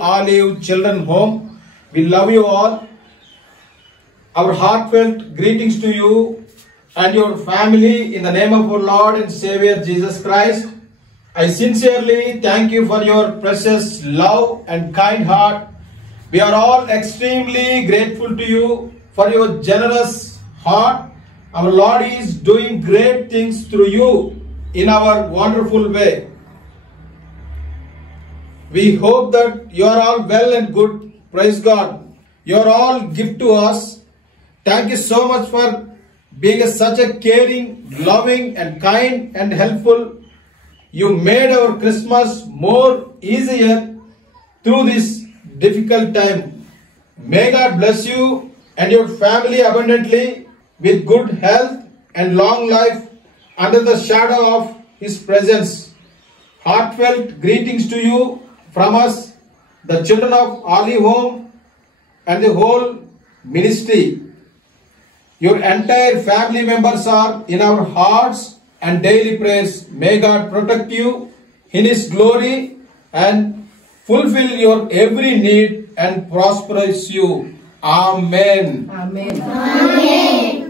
Olive Children Home. We love you all. Our heartfelt greetings to you and your family in the name of our Lord and Savior Jesus Christ. I sincerely thank you for your precious love and kind heart. We are all extremely grateful to you for your generous heart. Our Lord is doing great things through you in our wonderful way. We hope that you are all well and good. Praise God. You are all gift to us. Thank you so much for being such a caring, loving and kind and helpful. You made our Christmas more easier through this difficult time. May God bless you and your family abundantly with good health and long life under the shadow of His presence. Heartfelt greetings to you from us, the children of Olive Home and the whole ministry. Your entire family members are in our hearts and daily prayers. May God protect you in His glory and fulfill your every need and prosper you. Amen. Amen. Amen.